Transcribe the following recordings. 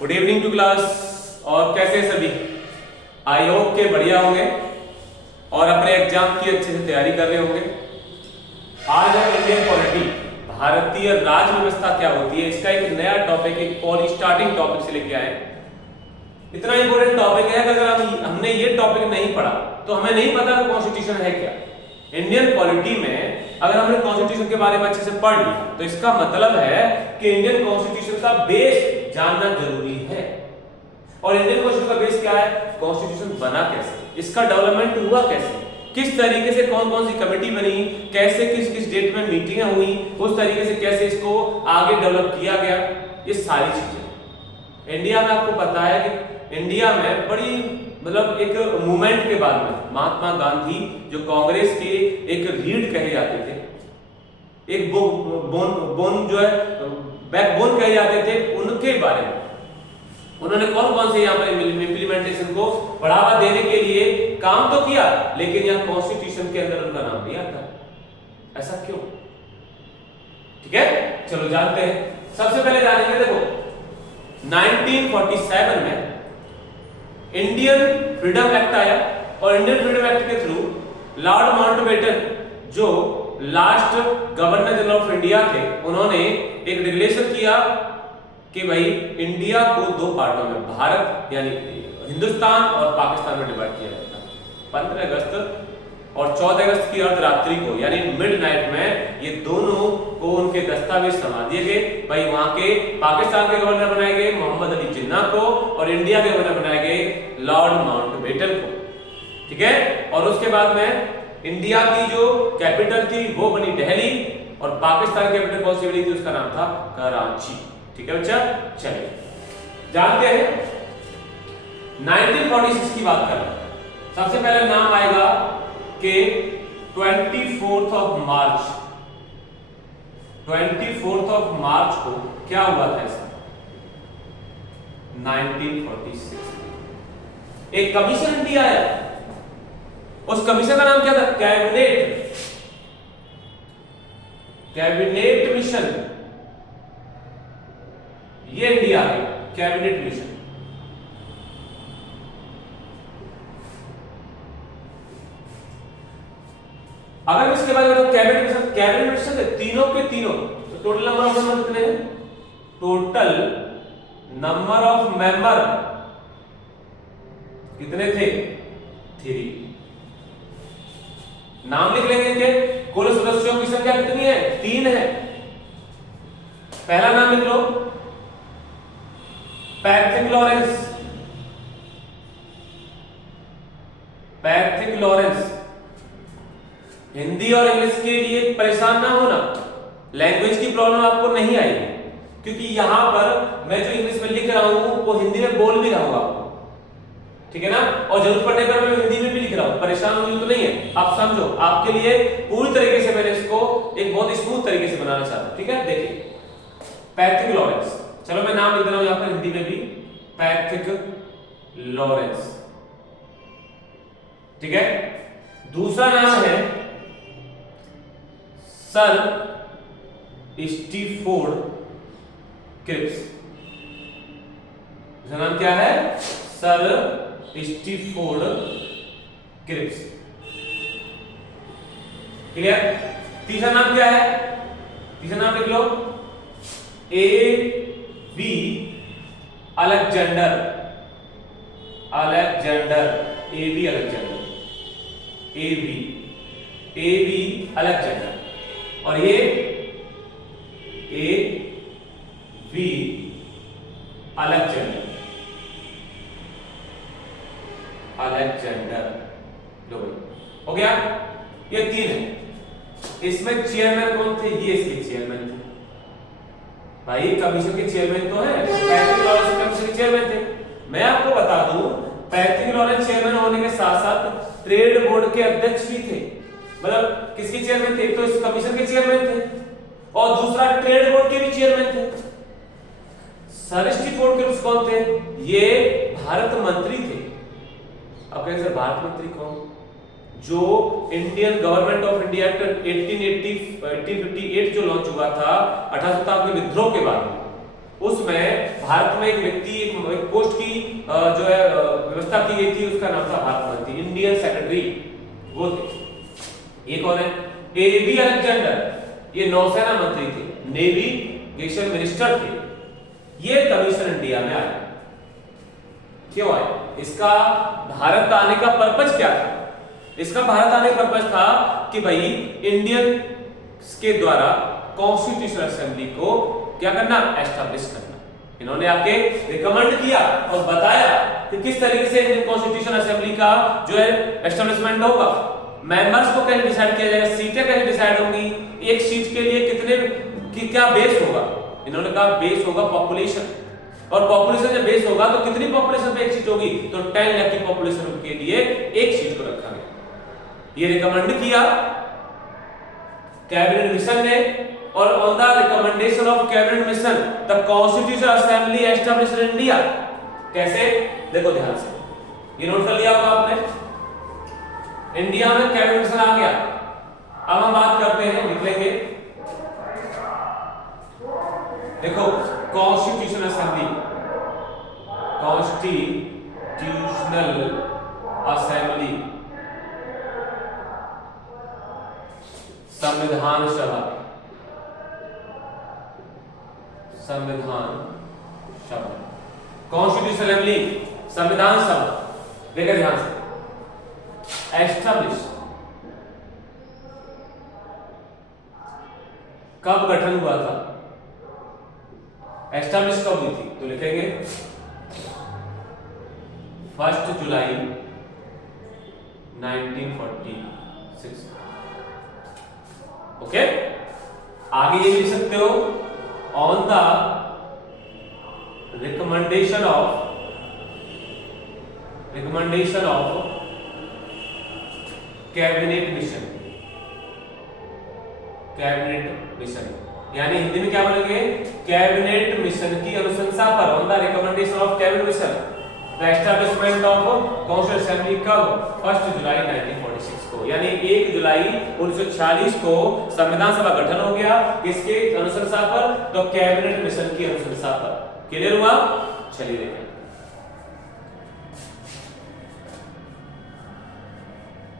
Good evening to class. और कैसे हैं सभी? आई होप के बढ़िया होंगे और अपने एग्जाम की अच्छे से तैयारी कर रहे होंगे। आज है इंडियन पॉलिटी, भारतीय राज व्यवस्था क्या होती है, इसका एक नया टॉपिक, एक स्टार्टिंग टॉपिक से लेके आए। इतना इंपॉर्टेंट टॉपिक है कि अगर हमने ये टॉपिक नहीं पढ़ा तो हमें नहीं पता कॉन्स्टिट्यूशन है क्या। इंडियन पॉलिटी में अगर हमने कॉन्स्टिट्यूशन के बारे में अच्छे से पढ़ लिया तो इसका मतलब है कि इंडियन कॉन्स्टिट्यूशन का बेस जानना जरूरी है। और इंडियन कॉन्स्टिट्यूशन का बेस क्या है? कॉन्स्टिट्यूशन बना कैसे, इसका डेवलपमेंट हुआ कैसे, किस तरीके से कौन कौन सी कमेटी बनी, कैसे किस किस डेट में मीटिंगें हुई, उस तरीके से कैसे इसको आगे डेवलप किया गया, ये सारी चीजें। इंडिया में आपको पता है कि इंडिया में बड़ी एक मूवमेंट के बाद में महात्मा गांधी जो कांग्रेस के एक रीढ़ कहे जाते थे, एक बोन जो है बैकबोन कहे जाते थे, उनके बारे में उन्होंने कौन कौन से यहाँ पर इंप्लीमेंटेशन को बढ़ावा देने के लिए काम तो किया, लेकिन यहाँ कॉन्स्टिट्यूशन के अंदर उनका नाम नहीं आता। ऐसा क्यों? ठीक है, चलो जानते हैं। सबसे पहले जानेंगे, देखो 1947 में इंडियन फ्रीडम एक्ट आया और इंडियन फ्रीडम एक्ट के थ्रू लॉर्ड माउंटबेटन जो last governor general of India थे, उन्होंने एक रेगुलेशन किया कि भाई इंडिया को दो पार्टों में, भारत यानी हिंदुस्तान और पाकिस्तान में डिवाइड किया जाता। 15 अगस्त और 14 अगस्त की अर्धरात्रि को यानी मिडनाइट में ये दोनों को उनके दस्तावेज समा दिए गए। भाई वहां के पाकिस्तान के गवर्नर बनाए गए मोहम्मद अली जिन्ना को और इंडिया के गवर्नर बनाए गए लॉर्ड माउंटबेटन को। ठीक है, और उसके बाद में इंडिया की जो कैपिटल थी वो बनी दिल्ली और पाकिस्तान की कैपिटल कौन सी बनी थी, उसका नाम था कराची। ठीक है बच्चा, चलिए जानते हैं 1946 की बात करें। सबसे पहले नाम आएगा कि 24 मार्च को क्या हुआ था ऐसा? 1946 एक कमीशन इंडिया आया, उस कमीशन का नाम क्या था? Cabinet mission. ये इंडिया है कैबिनेट मिशन। अगर इसके बारे में कैबिनेट मिशन है तीनों के तीनों, तो टोटल नंबर ऑफ मेंबर कितने हैं? टोटल नंबर ऑफ मेंबर कितने थे? 3। नाम लिख लेंगे कि कुल सदस्यों की संख्या कितनी है? 3 है। पहला नाम लिख लो पैट्रिक लॉरेंस। हिंदी और इंग्लिश के लिए परेशान ना होना, लैंग्वेज की प्रॉब्लम आपको नहीं आएगी, क्योंकि यहां पर मैं जो इंग्लिश में लिख रहा हूं वो हिंदी में बोल भी रहा हूं आपको। ठीक है ना, और जरूरत पड़ने पर मैं हिंदी में भी लिख रहा हूं, परेशान होने तो नहीं है। आप समझो, आपके लिए पूरी तरीके से मैंने इसको एक बहुत स्मूथ तरीके से बनाना चाहता हूं। ठीक है, देखिए पैट्रिक लॉरेंस, चलो मैं नाम लिख रहा हूं यहां पर हिंदी में भी, पैट्रिक लॉरेंस। ठीक है, दूसरा नाम है सर स्टीफोर्ड क्रिप्स। इसका नाम क्या है? Sir Stafford Cripps. ठीक है, तीसरा नाम क्या है? तीसरा नाम लिख लो A.V. अलेक्जेंडर। A.V. अलेक्जेंडर। और ये A.V. अलेक्जेंडर। लो हो गया, ये 3 है। इसमें चेयरमैन कौन थे? ये इसके चेयरमैन थे। भाई कमीशन के चेयरमैन तो है, पैट्रिक लॉरेंस कमीशन के चेयरमैन थे। मैं आपको बता दूं, पैट्रिक लॉरेंस चेयरमैन होने के साथ साथ ट्रेड बोर्ड के अध्यक्ष भी थे। मतलब किसके चेयरमैन थे? एक तो इस कमीशन के चेयरमैन थे और दूसरा ट्रेड बोर्ड के भी चेयरमैन थे। सर स्टीफोर्ड क्रिप्स कौन थे? ये भारत मंत्री थे। अब कहें सर भारत मंत्री कौन? जो Indian government of India act 1858 जो लॉन्च हुआ था 1857 के विद्रोह के बाद, उसमें भारत में एक व्यक्ति एक पोस्ट की जो है व्यवस्था की गई थी, उसका नाम था भारत मंत्री, इंडियन सेक्रेटरी वो थे। ये कौन है? एबी अलेक्जेंडर, ये नौसेना मंत्री थे, नेविगेशन मिनिस्टर थे। ये कमीशन इंडिया में आया। क्यों आया? इसका भारत आने का पर्पस क्या था? इसका भारत आने का पर्पस था कि भाई इंडियन के द्वारा कॉन्स्टिट्यूशनल असेंबली को क्या करना? एस्टैब्लिश करना। इन्होंने आके रिकमेंड किया और बताया कि किस तरीके से इंडियन कॉन्स्टिट्यूशनल असेंबली का जो है एस्टैब्लिशमेंट होगा, मेंबर्स को कैसे डिसाइड किया जाएगा, सीटें कैसे डिसाइड होंगी, एक सीट के लिए कितने की क्या बेस होगा। इन्होंने कहा बेस होगा पॉपुलेशन, और पॉपुलेशन जब बेस होगा तो कितनी पॉपुलेशन पे एक सीट होगी? तो 10 लाख की पॉपुलेशन के लिए एक सीट को रखा गया। ये रिकमेंड किया कैबिनेट मिशन ने, और on the recommendation of cabinet mission the constitutional assembly established in India. कैसे? देखो ध्यान से, ये नोट कर लिया होगा आपने। इंडिया में कैबिनेट मिशन आ गया। अब हम बात करते हैं, निकलेंगे, देखो कॉन्स्टिट्यूशनल असेंबली, कॉन्स्टिट्यूशनल असेंबली, संविधान सभा, संविधान सभा, कॉन्स्टिट्यूशनल असेंबली, संविधान सभा। देखिए ध्यान से, एस्टैब्लिश कब गठन हुआ था? एस्टैब्लिश कब हुई थी? तो लिखेंगे 1 जुलाई 1946। ओके, आगे ये लिख सकते हो, on the recommendation of cabinet mission, cabinet mission, यानी हिंदी में क्या बोलेंगे? कैबिनेट मिशन की अनुशंसा पर, on the recommendation of cabinet mission the establishment of constitutional assembly कब? 1 जुलाई 1946 को, यानी 1 जुलाई 1946 को संविधान सभा गठन हो गया। किसके अनुशंसा पर? तो कैबिनेट मिशन की अनुशंसा पर। क्लियर हुआ? चलिए देखें,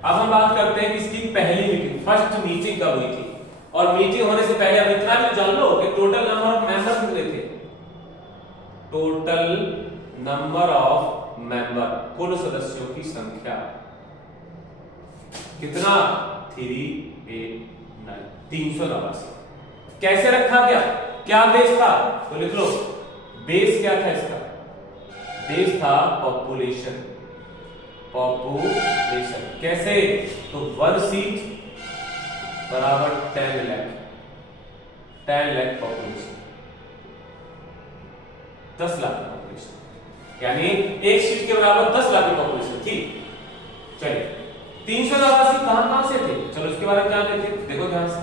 अब हम बात करते हैं कि इसकी पहली मीटिंग, फर्स्ट मीटिंग कब हुई थी। और मीटिंग होने से पहले अब इतना भी जान लो कि टोटल नंबर ऑफ मेंबर्स कितने थे। टोटल नंबर ऑफ मेंबर, कुल सदस्यों की संख्या कितना? 389, 389। कैसे रखा गया? क्या बेस था? तो लिख लो, बेस क्या था इसका? बेस था पॉपुलेशन, पॉपुलेशन। कैसे? तो 1 सीट बराबर 10 लाख, 10 लाख पॉपुलेशन, 10 लाख पॉपुलेशन, यानी एक सीट के बराबर 10 लाख की पॉपुलेशन थी। चलिए, 389 कहां से थे? चलो इसके बारे में जान लेते हैं। देखो ध्यान से,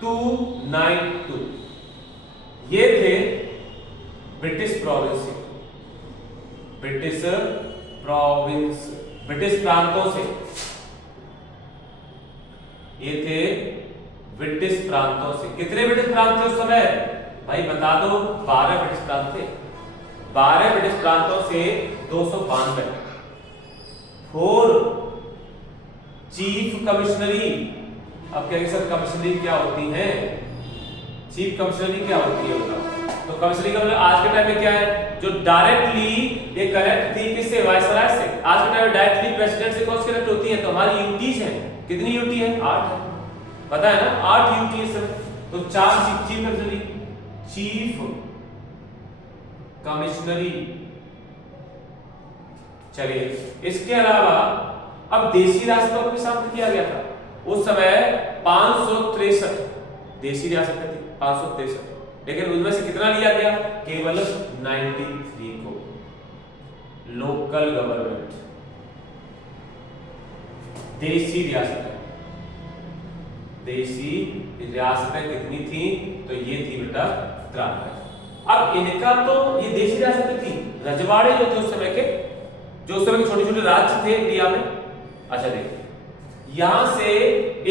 292 ये थे British province, British province, British प्रांतों से। ये थे ब्रिटिश प्रांतों से। कितने ब्रिटिश प्रांत थे उस समय? भाई बता दो, 12 ब्रिटिश प्रांत थे। 12 ब्रिटिश प्रांतों से 292। 4 चीफ कमिश्नरी। अब कहेंगे सर कमिश्नरी क्या होती है? चीफ कमिश्नरी क्या होती है बताओ? तो कमिश्नरी का मतलब आज के टाइम में क्या है? जो डायरेक्टली ये कनेक्ट थी किससे? वाइसराय से। आज के टाइम में डायरेक्टली प्रेसिडेंट से कौन कनेक्ट होती है? तो हमारी यूटीज हैं। कितनी यूटी है? 8 है, पता है ना? 8 यूटी है सर। तो 4 चीफ कमिश्नरी, चीफ कमिश्नरी। चलिए, इसके अलावा अब देशी रियासतों को भी शामिल किया गया था। उस समय 563 देशी रियासतें थी, 563, लेकिन उनमें से कितना लिया गया? केवल 93 को। लोकल गवर्नमेंट, देशी रियासतें, देशी रियासतें कितनी थी? तो ये थी बेटा 93। अब इनका तो ये देशी रियासतें थी, रजवाड़े जो थे उस समय के, जो उस समय के छोटे छोटे राज्य थे इंडिया में। अच्छा देखिए, यहां से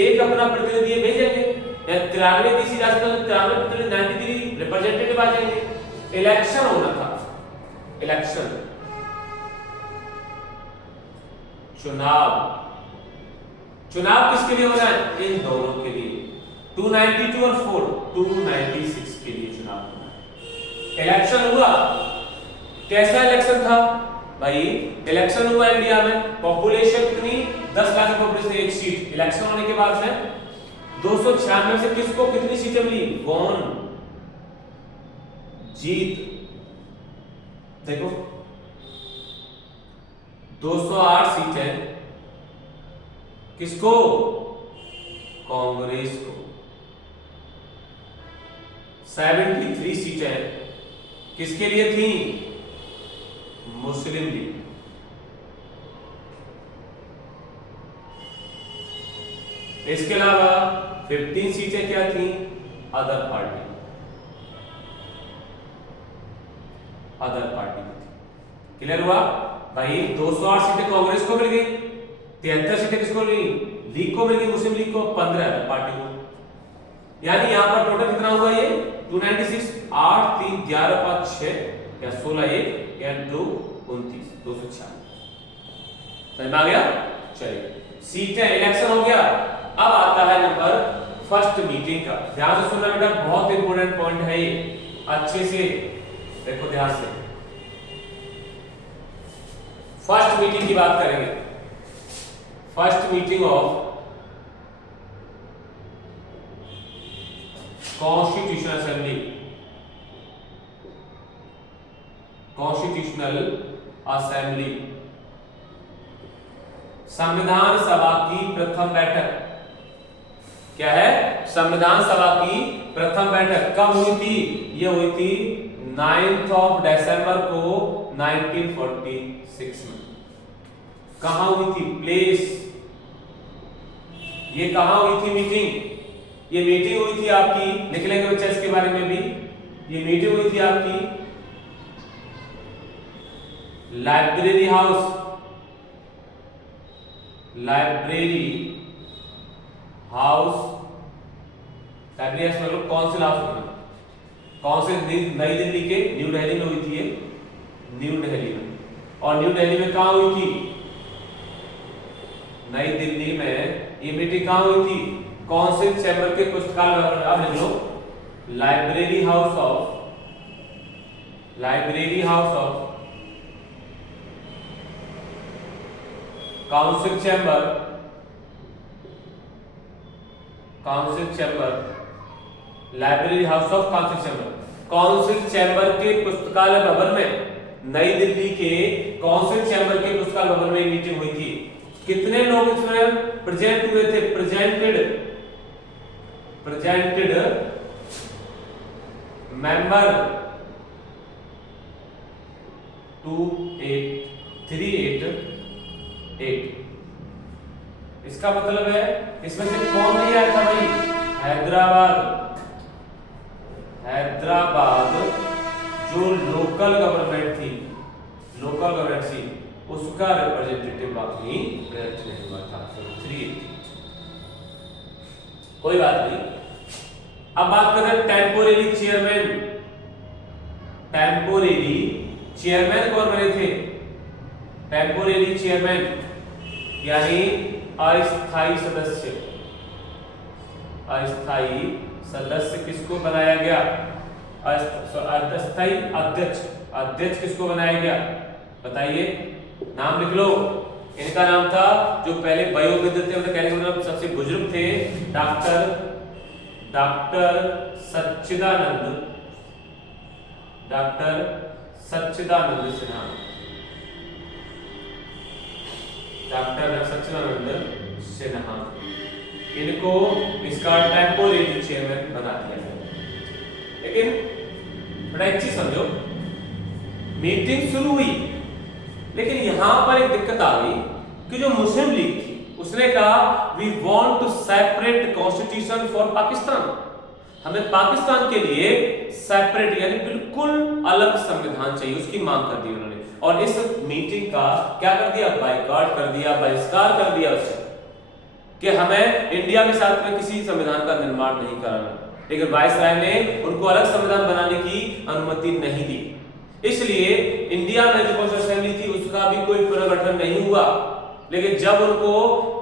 एक अपना प्रतिनिधि भेजेंगे, 93 देशी रियासतें, 93 प्रतिनिधि, 93 रिप्रेजेंटेटिव आ जाएंगे। इलेक्शन होना था, इलेक्शन, चुनाव, चुनाव किसके लिए होना है? इन दोनों के लिए, 292 और 296 के लिए चुनाव होना है। इलेक्शन हुआ, कैसा इलेक्शन था भाई? इलेक्शन हुआ इंडिया में, पॉपुलेशन कितनी? 10 लाख की पॉपुलेशन, एक सीट। इलेक्शन होने के बाद में 296 से किसको कितनी सीटें मिली? कौन जीत? देखो 208 सीटें किसको? कांग्रेस को। 73 सीटें किसके लिए थी? मुस्लिम लीग। इसके अलावा 15 सीटें क्या थी? अदर पार्टी, अदर पार्टी थी। क्लियर हुआ भाई? 208 सीटें कांग्रेस को मिल गई, 73 सीटें किसको मिली? लीग को मिल गई, मुस्लिम लीग को, 15 अदर पार्टी को। यानी यहां पर टोटल कितना हुआ? ये 296, 8 3 11 5 6 या 16 1 या 2 29, 296। समझ में आ गया? चलिए, सीटें, इलेक्शन हो गया। अब आता है नंबर फर्स्ट मीटिंग का। ध्यान से सुनना बेटा, बहुत इंपॉर्टेंट पॉइंट है ये, अच्छे से देखो ध्यान से। फर्स्ट मीटिंग की बात करेंगे, first meeting of constitutional assembly, constitutional assembly, संविधान सभा की प्रथम बैठक। क्या है? संविधान सभा की प्रथम बैठक कब हुई थी? ये हुई थी 9 दिसंबर को 1946 में। कहां हुई थी? प्लेस, ये कहां हुई थी मीटिंग? ये मीटिंग हुई थी आपकी, लिख लेंगे बच्चा इसके बारे में भी, ये मीटिंग हुई थी आपकी library house, library house, library house मतलब काउंसिल हाउस में, काउंसिल नई दिल्ली के, न्यू दिल्ली में हुई थी ये, न्यू दिल्ली में। और न्यू दिल्ली में कहां हुई थी? नई दिल्ली में ये मीटिंग कहां हुई थी? काउंसिल चैम्बर के पुस्तकालय में। अब लिख लो library house of, library house of council chamber, council chamber, library house of council chamber, council chamber के पुस्तकालय भवन में, नई दिल्ली के काउंसिल चैम्बर के पुस्तकालय भवन में मीटिंग हुई थी। कितने लोग इसमें प्रेजेंट हुए थे? Presented member 388। इसका मतलब है इसमें से कौन नहीं आया था भाई? हैदराबाद, हैदराबाद जो लोकल गवर्नमेंट थी, लोकल गवर्नमेंट थी, उसका रिप्रेजेंटेटिव बाकी प्रेजेंट नहीं हुआ था। 388, कोई बात नहीं। अब बात करें टेम्पोरेरी चेयरमैन, टेम्पोरेरी चेयरमैन कौन बने थे? टेम्पोरेरी चेयरमैन यानी अस्थायी सदस्य, अस्थायी सदस्य किसको बनाया गया? अस्थायी अध्यक्ष, अध्यक्ष किसको बनाया गया? बताइए, नाम लिख लो। इनका नाम था, जो पहले वयोवृद्ध थे, मतलब कहने का मतलब सबसे बुजुर्ग थे, डॉक्टर सच्चिदानंद, डॉक्टर सच्चिदानंद सिन्हा, डॉक्टर सच्चिदानंद सिन्हा। इनको इसका टेम्पोरेरी चेयरमैन बना दिया है। लेकिन बड़ा एक चीज समझो, मीटिंग शुरू हुई, लेकिन यहां पर एक दिक्कत आ गई कि जो मुस्लिम लीग थी उसने कहा we want to separate constitution for Pakistan, हमें पाकिस्तान के लिए सेपरेट यानी बिल्कुल अलग संविधान चाहिए, उसकी मांग कर दी उन्होंने। और इस मीटिंग का क्या कर दिया? बायकॉट कर दिया, बहिष्कार कर दिया उससे, कि हमें इंडिया के साथ में किसी संविधान का निर्माण नहीं कराना। लेकिन वायसराय ने उनको अलग संविधान बनाने की अनुमति नहीं दी। इसलिए इंडिया में जो कॉन्स्टिट्यूशन असेंबली थी उसका भी कोई पुनर्गठन नहीं हुआ। लेकिन जब उनको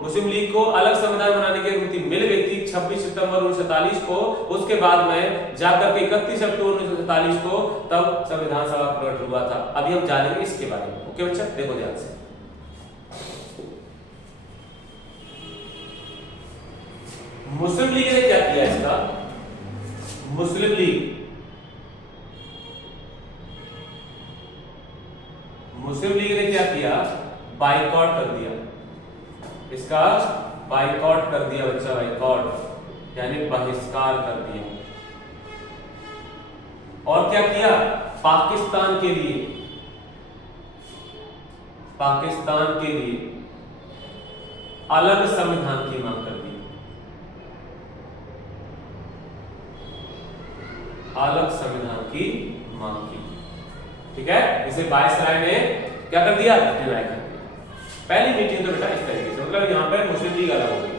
मुस्लिम लीग को अलग संविधान बनाने की अनुमति मिल गई थी 26 सितंबर 1947 को, उसके बाद में जाकर के 31 अक्टूबर 1947 को तब संविधान सभा प्रकट हुआ था। अभी हम जानेंगे इसके बारे में। ओके बच्चा, देखो ध्यान से। मुस्लिम लीग ने क्या किया इसका? मुस्लिम लीग ने क्या किया? बाइकॉट कर दिया इसका, बाइकॉट कर दिया बच्चा, बाइकॉट यानी बहिष्कार कर दिया। और क्या किया? पाकिस्तान के लिए अलग संविधान की मांग कर दी, अलग संविधान की मांग की। ठीक है, इसे वायसराय ने क्या कर दिया? डिनाई कर दिया। पहली मीटिंग तो बेटा इस तरीके से, मतलब यहां पर मुस्लिम लीग अलग हो गई।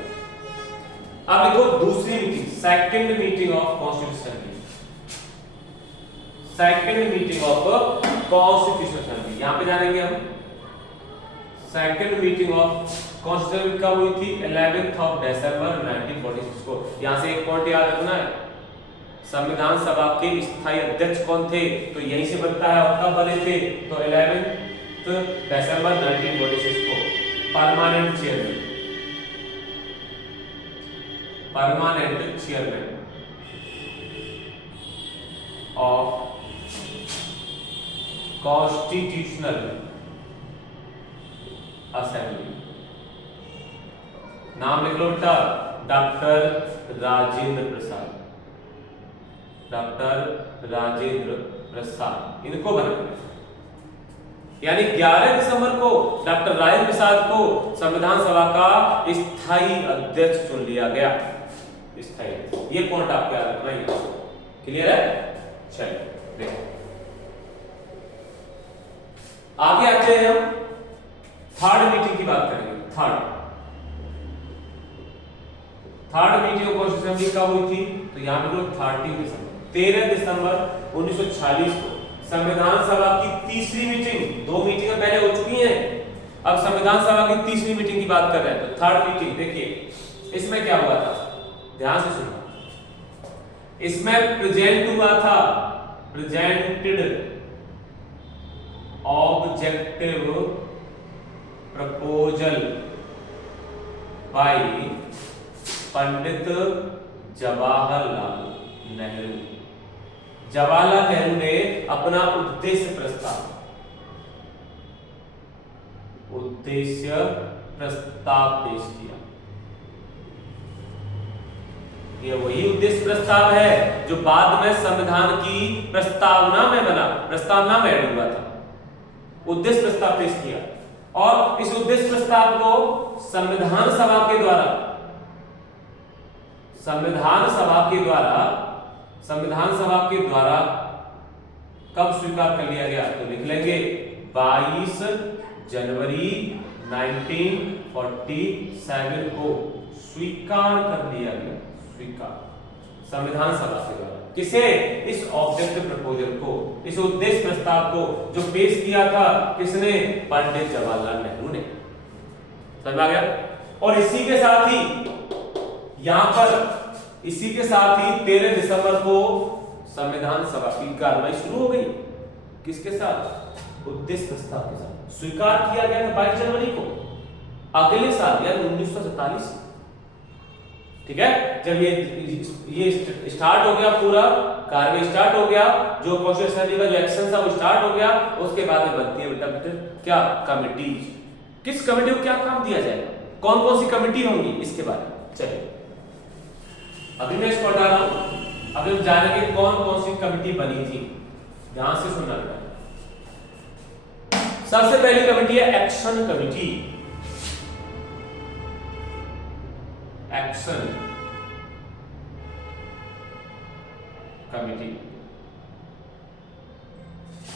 अब देखो दूसरी meeting, second meeting of constitution assembly, second meeting of constitution assembly, यहां पे जानेंगे हम। सेकंड मीटिंग ऑफ कॉन्स्टिट्यूशन कब हुई थी? 11 दिसंबर 1946 को। यहां से एक पॉइंट याद रखना है, संविधान सभा के स्थायी अध्यक्ष कौन थे? तो यहीं से बनता है। और कब बने थे? तो 11 दिसंबर 1946 को। Permanent chairman of constitutional assembly, नाम लिख लो बेटा, डॉक्टर राजेंद्र प्रसाद, इनको बनाना। यानी 11 दिसंबर को डॉक्टर राजेंद्र प्रसाद को संविधान सभा का स्थायी अध्यक्ष चुन लिया गया। स्थायी, ये पॉइंट आपको याद रखना है। क्लियर है? चलिए देखो आगे आते हैं, हम थर्ड मीटिंग की बात करेंगे। Third meeting of constitution assembly कब हुई थी? तो यहां पे 13 दिसंबर 1946 को संविधान सभा की तीसरी मीटिंग। दो मीटिंगें पहले हो चुकी हैं, अब संविधान सभा की तीसरी मीटिंग की बात कर रहे हैं। तो थर्ड मीटिंग देखिए, इसमें क्या हुआ था, ध्यान से सुनना। इसमें प्रेजेंट हुआ था, presented objective proposal bye Pandit Jawaharlal Nehru. Jawaharlal Nehru ने अपना उद्देश्य प्रस्ताव पेश किया। ये वही उद्देश्य प्रस्ताव है जो बाद में संविधान की प्रस्तावना में बना, प्रस्तावना में ऐड हुआ था। उद्देश्य प्रस्ताव पेश किया और इस उद्देश्य प्रस्ताव को संविधान सभा के द्वारा कब स्वीकार कर लिया गया? तो लिख लेंगे 22 जनवरी 1947 को स्वीकार कर लिया गया। स्वीकार संविधान सभा के द्वारा किसे? इस ऑब्जेक्टिव प्रपोजल को, इस उद्देश्य प्रस्ताव को जो पेश किया था किसने? पंडित जवाहरलाल नेहरू ने। समझ आ गया? और इसी के साथ ही यहां पर 13 दिसंबर को संविधान सभा की कार्रवाई शुरू हो गई। किसके साथ? उद्देश्य प्रस्ताव के साथ। स्वीकार किया गया था 22 जनवरी को, अगले साल यानी 1947। ठीक है, जब ये स्टार्ट हो गया, पूरा कार्य स्टार्ट हो गया, जो कॉन्स्टिट्यूशन असेंबली का जो एक्शन था वो स्टार्ट हो गया, उसके बाद में बनती है बेटा क्या? कमेटी। किस कमेटी को क्या काम दिया जाएगा, कौन कौन सी कमेटी होंगी, इसके बारे में चलिए अभी मैं इसको हटा रहा हूं। अभी हम जानेंगे कौन कौन सी कमेटी बनी थी। ध्यान से सुनना है। सबसे पहली कमेटी है एक्शन कमेटी। एक्शन कमेटी,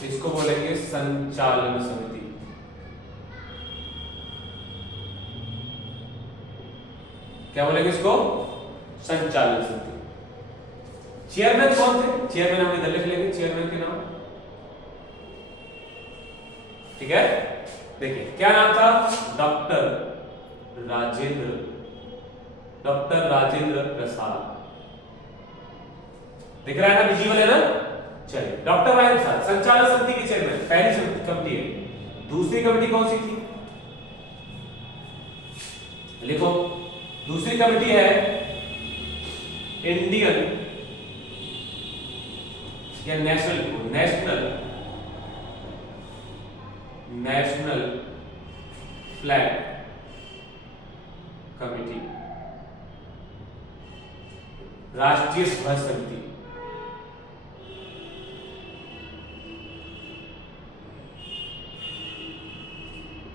इसको बोलेंगे संचालन समिति। क्या बोलेंगे इसको? संचालन समिति। चेयरमैन कौन थे? चेयरमैन हम इधर लिख लेंगे चेयरमैन के नाम, ठीक है। देखिए क्या नाम था? डॉक्टर राजेंद्र प्रसाद। दिख रहा है ना, विजिबल है ना? चलिए, डॉक्टर राजेंद्र प्रसाद संचालक समिति के चेयरमैन, पहली कमेटी है। दूसरी कमेटी कौन सी थी? लिखो, दूसरी कमेटी है इंडियन या नेशनल फ्लैग कमेटी, राष्ट्रीय ध्वज समिति।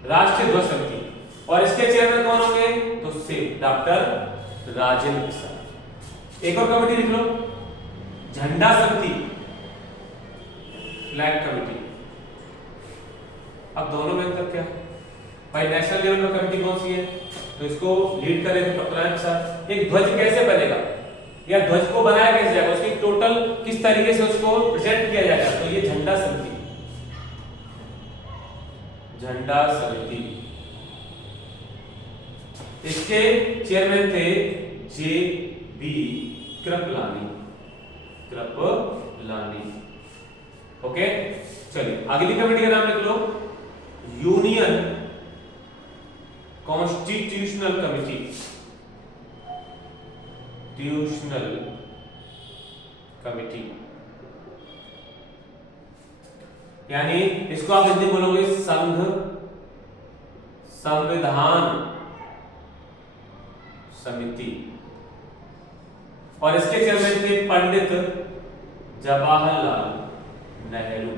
राष्ट्रीय ध्वज समिति, और इसके चेयरमैन कौन होंगे? तो से डॉक्टर राजेंद्र प्रसाद। एक और कमेटी लिख लो, झंडा समिति, फ्लैग कमेटी। अब दोनों में अंतर क्या भाई? नेशनल लेवल पर कमेटी कौन सी है? तो इसको लीड करेंगे डॉक्टर राजेंद्र प्रसाद। एक ध्वज कैसे बनेगा या ध्वज को बनाया कैसे जाएगा, उसकी टोटल किस तरीके से उसको प्रेजेंट किया जाएगा, तो ये झंडा समिति, झंडा समिति। इसके चेयरमैन थे जे बी कृपलानी। ओके, चलिए अगली कमेटी का नाम लिख लो, यूनियन कॉन्स्टिट्यूशनल कमेटी। यानी इसको आप हिंदी बोलोगे संविधान समिति, और इसके चेयरमैन थे पंडित जवाहरलाल नेहरू।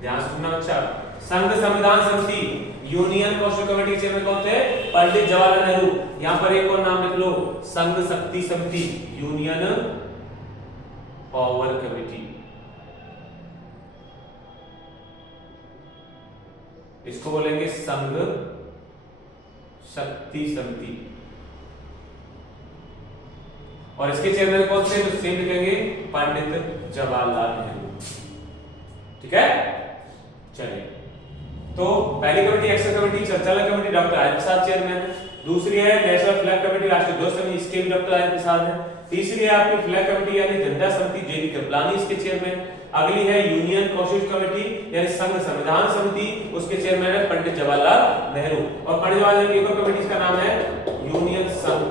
ध्यान से सुनना बच्चा, संघ संविधान समिति, यूनियन कॉन्स्टिट्यूशन कमेटी के चेयरमैन कौन थे? पंडित जवाहरलाल नेहरू। यहां पर एक और नाम लिख लो, संघ शक्ति समिति, यूनियन पावर कमेटी। इसको बोलेंगे संघ शक्ति समिति, और इसके चेयरमैन कौन थे? तो सेम लिखेंगे पंडित जवाहरलाल नेहरू, ठीक है। चलिए, तो पहली कमेटी एक्शन कमेटी, संचालक committee doctor Rajendra Prasad chairman. दूसरी है नेशनल फ्लैग कमेटी, राष्ट्रीय ध्वज समिति, इसके भी डॉक्टर राजेंद्र प्रसाद है। तीसरी है आपकी फ्लैग कमेटी यानी झंडा समिति, जेबी कृपलानी इसके चेयरमैन। अगली है यूनियन कॉन्स्टिट्यूशन कमेटी यानी संघ संविधान समिति, उसके चेयरमैन है पंडित जवाहरलाल नेहरू। और पंडित जवाहरलाल नेहरू की एक और कमेटी, इसका नाम है यूनियन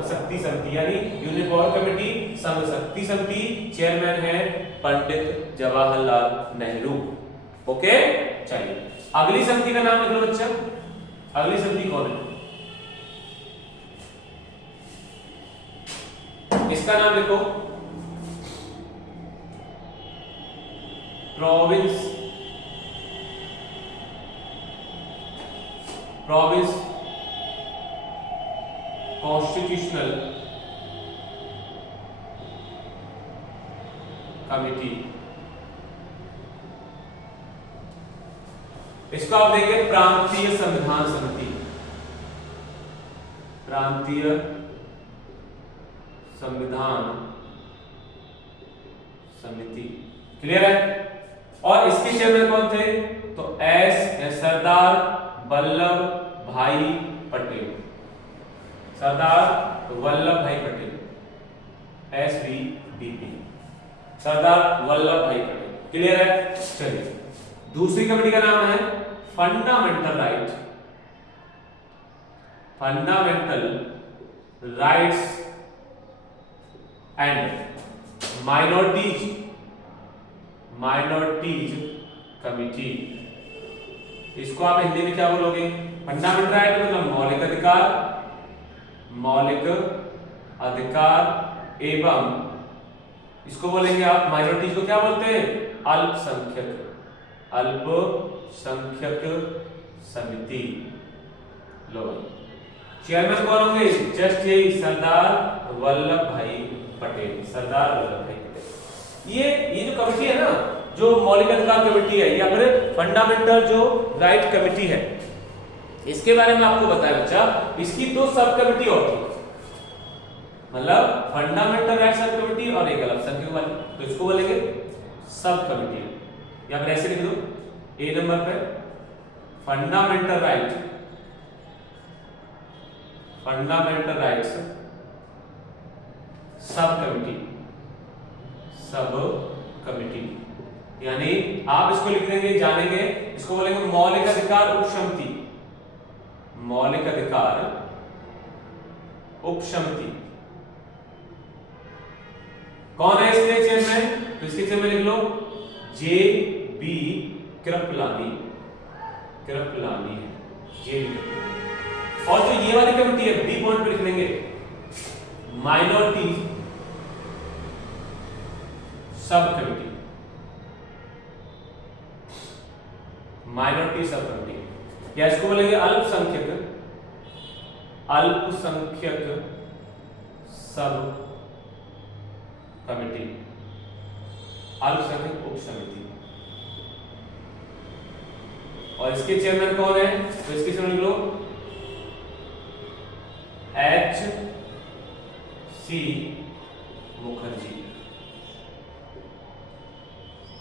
शक्ति समिति यानी यूनियन पावर कमेटी, संघ शक्ति समिति, चेयरमैन है पंडित जवाहरलाल नेहरू। ओके, चलिए अगली समिति का नाम लिख लो बच्चा। अगली समिति कौन है? इसका नाम लिखो प्रोविंस कॉन्स्टिट्यूशनल कमेटी। इसको आप देंगे प्रांतीय संविधान समिति, प्रांतीय संविधान समिति। क्लियर है? और इसके चेयरमैन कौन थे? तो सरदार वल्लभ भाई पटेल, सरदार वल्लभ भाई पटेल, SVDP, सरदार वल्लभ भाई पटेल। क्लियर है? चलिए दूसरी कमेटी का नाम है fundamental rights and minorities committee. इसको आप हिंदी में क्या बोलोगे? फंडामेंटल राइट मतलब मौलिक अधिकार एवं इसको बोलेंगे आप माइनॉरिटीज को क्या बोलते हैं? अल्पसंख्यक समिति। लो चेयरमैन कौन होंगे? जस्ट यही सरदार वल्लभ भाई पटेल, सरदार वल्लभ भाई पटेल। ये जो कमेटी है ना, जो मौलिक अधिकार कमेटी है या फिर फंडामेंटल जो राइट कमेटी है, इसके बारे में आपको बताया बच्चा। इसकी दो सब कमेटी और थी, मतलब फंडामेंटल राइट सब कमिटी और एक अल्पसंख्यक वाली, तो इसको बोलेंगे सब कमिटी। या फिर ऐसे लिख दो ए नंबर पे फंडामेंटल राइट्स सब कमिटी, यानी आप इसको लिख देंगे, जानेंगे, इसको बोलेंगे मौलिक अधिकार उपसमिति। कौन है इसके चेयरमैन? तो इसके चेयरमैन लिख लो जे बी कृपलानी है, जे बी। और जो ये वाली कमिटी है बी पॉइंट पे लिख लेंगे माइनॉरिटी सब कमिटी, या इसको बोलेंगे अल्पसंख्यक सब कमिटी, अल्पसंख्यक उपसमिति। और इसके चेयरमैन कौन है? तो इसके चेयरमैन लिख लो एच सी मुखर्जी।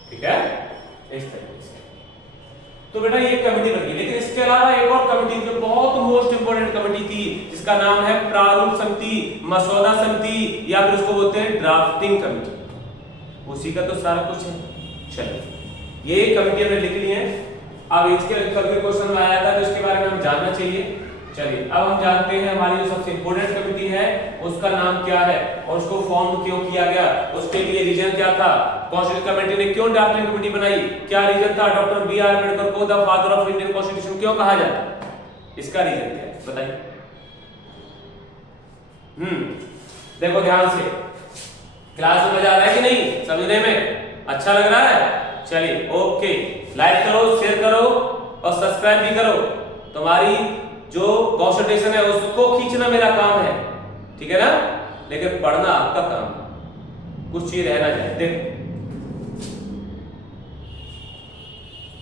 ठीक है, इस तरीके से। तो बेटा ये कमेटी बनी, लेकिन इसके अलावा एक और कमेटी जो बहुत मोस्ट इंपोर्टेंट कमेटी थी, जिसका नाम है प्रारूप समिति, मसौदा समिति, या फिर उसको बोलते हैं ड्राफ्टिंग कमेटी। उसी का तो सारा कुछ है। चलिए ये कमेटी हमने लिख ली है। अब इसके कल के क्वेश्चन में आया था तो इसके बारे में हम जानना चाहिए। चलिए अब हम जानते हैं हमारी जो सबसे इंपोर्टेंट कमेटी है उसका नाम क्या है और उसको फॉर्म क्यों किया गया, उसके लिए रीजन क्या था, कॉन्स्टिट्यूशन कमेटी ने क्यों ड्राफ्टिंग कमेटी बनाई, क्या रीजन था, डॉक्टर बी आर अम्बेडकर को the father of Indian constitution क्यों कहा जाता है, इसका रीजन क्या है बताइए। देखो ध्यान से, क्लास में मजा आ रहा है कि नहीं, समझने में अच्छा लग रहा है? चलिए ओके, लाइक करो, शेयर करो और सब्सक्राइब भी करो। तुम्हारी जो कंसंट्रेशन है उसको खींचना मेरा काम है, ठीक है ना, लेकिन पढ़ना आपका काम, कुछ चीज रहना चाहिए। देखो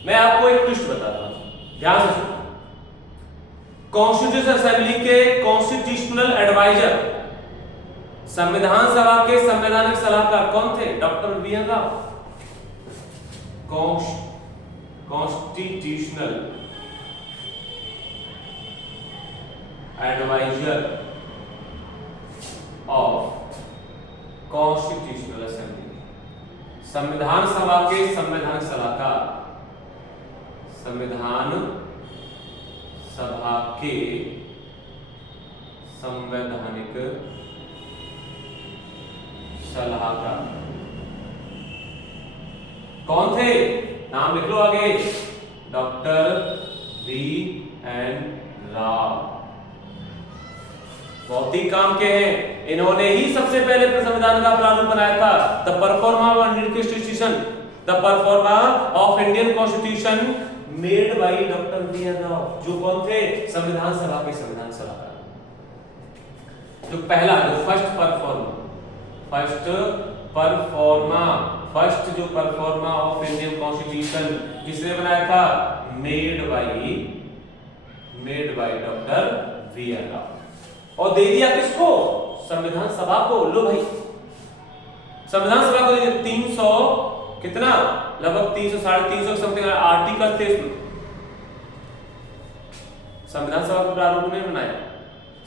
मैं आपको एक ट्विस्ट बताता हूं, ध्यान से सुनो। कॉन्स्टिट्यूशन असेंबली के कॉन्स्टिट्यूशनल एडवाइजर, संविधान सभा के संवैधानिक सलाहकार कौन थे? Doctor B N Rau. Constitutional adviser of constitutional assembly, संविधान सभा के संवैधानिक सलाहकार, संविधान सभा के संवैधानिक सलाहकार कौन थे? नाम लिख लो आगे, डॉक्टर बी एन राव। बहुत ही काम के हैं, इन्होंने ही सबसे पहले संविधान का प्रारूप बनाया था, the proforma of Indian constitution, the proforma of Indian constitution made by doctor B N Rau, जो कौन थे? संविधान सभा के संविधान सलाहकार। जो पहला जो फर्स्ट जो परफॉर्मा ऑफ इंडियन कॉन्स्टिट्यूशन किसने बनाया था? Made by doctor B N Rau. और दे दिया किसको? संविधान सभा को। लो भाई, संविधान सभा को 300 कितना, लगभग 300 350 समथिंग आर्टिकल थे इसमें। संविधान सभा का प्रारूप ने बनाया,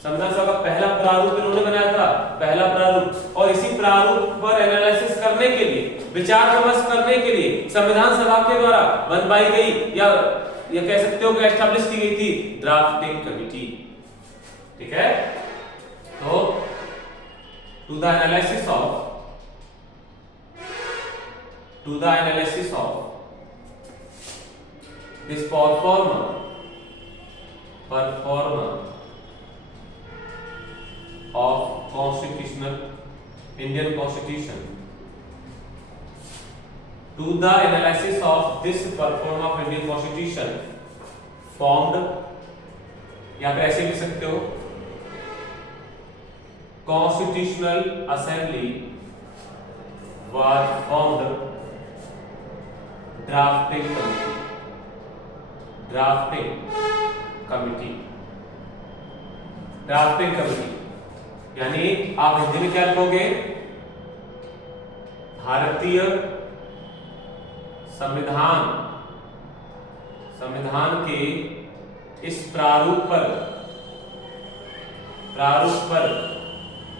संविधान सभा का पहला प्रारूप इन्होंने बनाया था, पहला प्रारूप। और इसी प्रारूप पर एनालिसिस करने के लिए, विचार विमर्श करने के लिए संविधान सभा के द्वारा बनवाई गई, या ये कह सकते हो कि एस्टैब्लिश की गई थी ड्राफ्टिंग कमेटी। ठीक है, तो to the analysis of this proforma of constitutional Indian constitution, to the analysis of this perform of Indian Constitution formed, या फिर ऐसे लिख सकते हो, Constitutional Assembly was formed drafting committee, यानी आप हिंदी में क्या लिखोगे, भारतीय संविधान के इस प्रारूप पर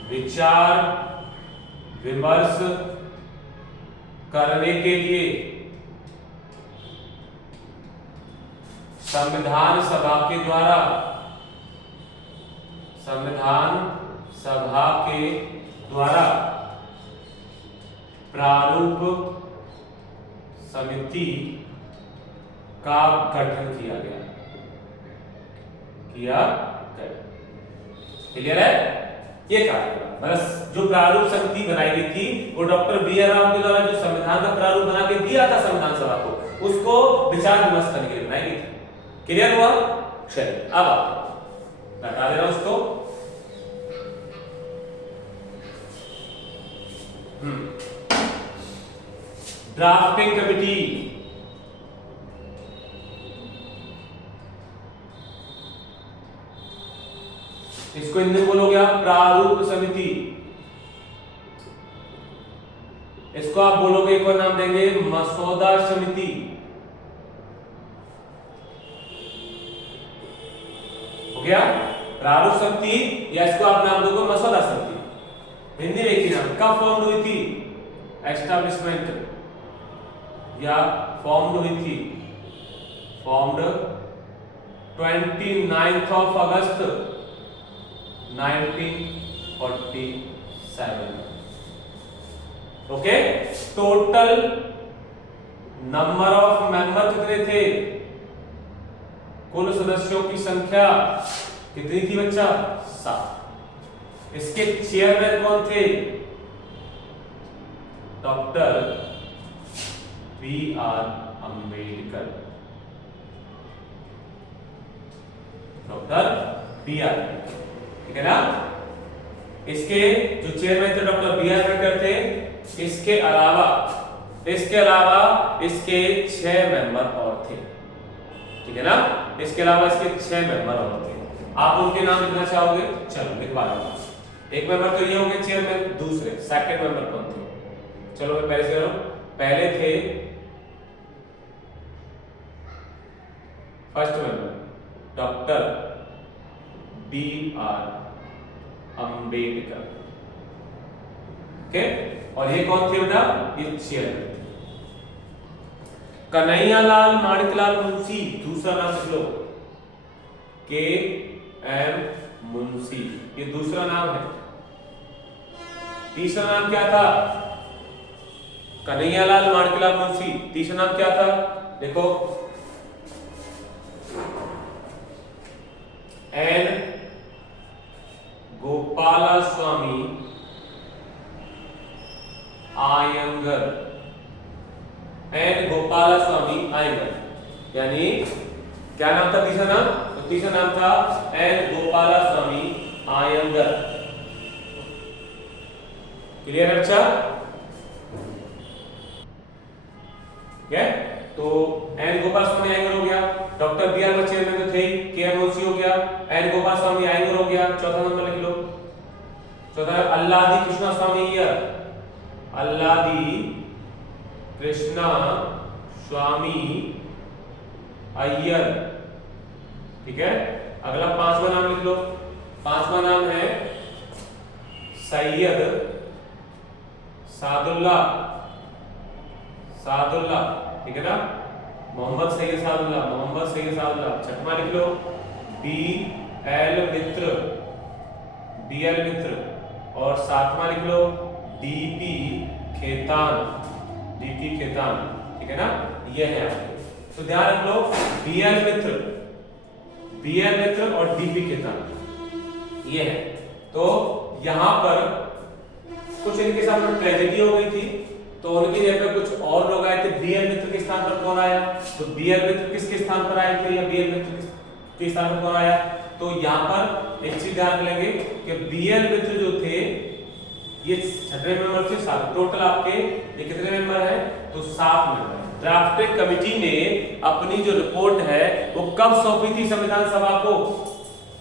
विचार विमर्श करने के लिए संविधान सभा के द्वारा प्रारूप समिति का गठन किया गया। क्लियर है? ये कहा बस जो प्रारूप समिति बनाई गई थी वो डॉक्टर बी.आर. राव के द्वारा जो संविधान का प्रारूप बना के दिया था संविधान सभा को, उसको विचार विमर्श करने के लिए बनाई गई थी। क्लियर हुआ? चलिए अब आप बता दे रहा हूं उसको। ड्राफ्टिंग कमिटी, इसको हिंदी में बोलोगे आप प्रारूप समिति। इसको आप बोलोगे, एक और नाम देंगे मसौदा समिति। हो गया प्रारूप समिति, या इसको आप नाम दोगे मसौदा समिति। हिंदी में एक ही नाम। कब फॉर्म हुई थी? एस्टैब्लिशमेंट या फॉर्म्ड हुई थी, formed 29 August 1947। Okay, total number of member कितने थे? कुल सदस्यों की संख्या कितनी थी बच्चा? 7। इसके चेयरमैन कौन थे? Doctor B R. Ambedkar. Doctor B R. ठीक है ना? इसके जो चेयरमैन थे डॉक्टर बी.आर. अम्बेडकर थे। इसके अलावा इसके 6 मेंबर और थे। ठीक है ना? इसके अलावा इसके 6 मेंबर और थे। आप उनके नाम लिखना चाहोगे? चलो लिखवा लो। एक मेंबर तो ये होंगे चेयरमैन, दूसरे सेकंड मेंबर कौन थे? चलो मैं पहले से करूं। पहले थे first member doctor B R. Ambedkar. Okay, और ये कौन थे बेटा? ये चेयरमैन थे। कन्हैयालाल माणिकलाल मुंशी, दूसरा नाम लिख लो, के.एम. मुंशी, ये दूसरा नाम है। तीसरा नाम क्या था? कन्हैयालाल माणिकलाल मुंशी। तीसरा नाम क्या था? देखो, एन गोपालास्वामी आयंगर। एन गोपालास्वामी आयंगर, यानी क्या नाम था तीसरा नाम? तो तीसरा नाम था एन गोपालास्वामी आयंगर। क्लियर है बच्चा? तो एन गोपालास्वामी आयंगर हो गया। Doctor B R. चेयरमैन तो थे, के.एम. मुंशी हो गया, एन गोपालास्वामी आयंगर हो गया। चौथा नंबर लिख लो। चौथा अल्लादी कृष्णा स्वामी अय्यर। अल्लादी कृष्णा स्वामी अय्यर। ठीक है, अगला 5वां नाम लिख लो। 5वां नाम है सैयद सादुल्ला। ठीक है ना? मोहम्मद सैयद सादुल्ला। 6वां लिख लो बी.एल. मित्र। और 7वां लिख लो डी.पी. खेतान। ठीक है ना? ये है आपके, तो ध्यान रख लो बी.एल. मित्र और डी.पी. खेतान, ये है। तो यहां पर कुछ इनके साथ में ट्रेजेडी हो गई थी, तो उनकी जगह पे कुछ और लोग आए थे। बी.एल. मित्र के स्थान पर कौन आया? तो बी.एल. मित्र किसके स्थान पर आए थे, या बी.एल. मित्र के स्थान पर कौन आया? तो यहाँ पर एक चीज ध्यान रख लेंगे कि बी.एल. मित्र जो थे ये 6वें मेंबर थे। 7 टोटल आपके ये कितने मेंबर हैं? तो 7 मेंबर। ड्राफ्टिंग कमेटी ने अपनी जो रिपोर्ट है वो कब सौंपी थी संविधान सभा को?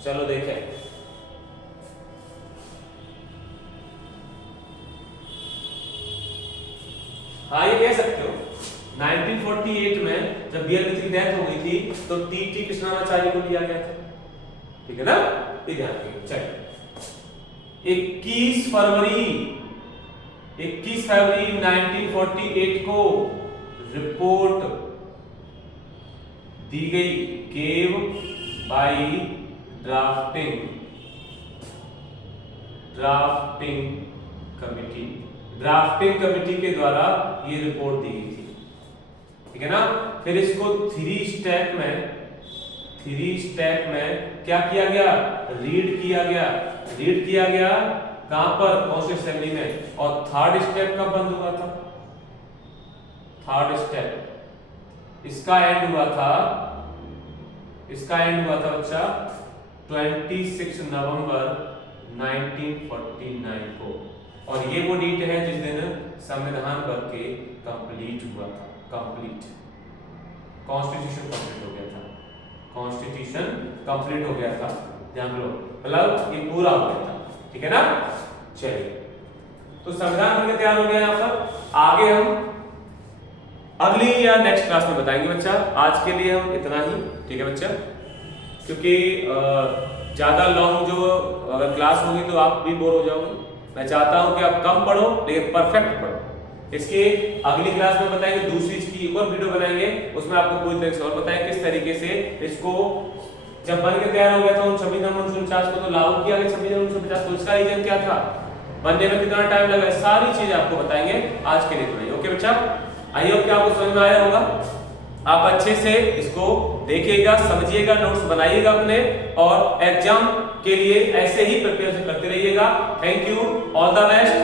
चलो देखें। हाँ ये कह सकते हो। 1948 में जब बी.एल. मित्तल की डेथ हो गई थी तो टी.टी. कृष्णामाचार्य को लिया गया था, ठीक है ना, ये ध्यान रखिए। चलिए 21 फरवरी 1948 को रिपोर्ट दी गई गेव बाई ड्राफ्टिंग कमेटी के द्वारा ये रिपोर्ट दी गई थी, ठीक है ना। फिर इसको 3 स्टेप में क्या किया गया, रीड किया गया कहां पर, कॉन्स्टिट्यूशन असेंबली में। और 3rd स्टेप कब बंद हुआ था, 3rd स्टेप इसका एंड हुआ था बच्चा 26 नवंबर 1949 को। और ये वो डेट है जिस दिन संविधान बन के कंप्लीट हुआ था, कॉन्स्टिट्यूशन कंप्लीट हो गया था, ध्यान लो, मतलब ये पूरा हो गया था, ठीक है ना। चलिए तो संविधान बनके तैयार हो गया। यहाँ पर आगे हम अगली या नेक्स्ट क्लास में बताएंगे बच्चा। आज के लिए हम इतना ही, ठीक है बच्चा, क्योंकि ज्यादा लॉन्ग जो अगर क्लास होगी तो आप भी बोर हो जाओगे। मैं चाहता हूं कि आप कम पढ़ो लेकिन परफेक्ट पढ़ो। इसके अगली क्लास में बताएंगे, दूसरी इसकी एक और वीडियो बनाएंगे, उसमें आपको पूरी तरीके से और बताएंगे किस तरीके से इसको जब बन के तैयार हो गया था 26 को तो लागू किया गया 26 तो इसका रीजन क्या था, बनने में कितना टाइम लगा, सारी चीजें आपको बताएंगे। आज के लिए इतना ही, ओके बच्चा। आई होप कि आपको समझ में आया होगा। आप अच्छे से इसको देखिएगा, समझिएगा, नोट्स बनाइएगा अपने, और एग्जाम के लिए ऐसे ही प्रिपरेशन करते रहिएगा। Thank you, all the best.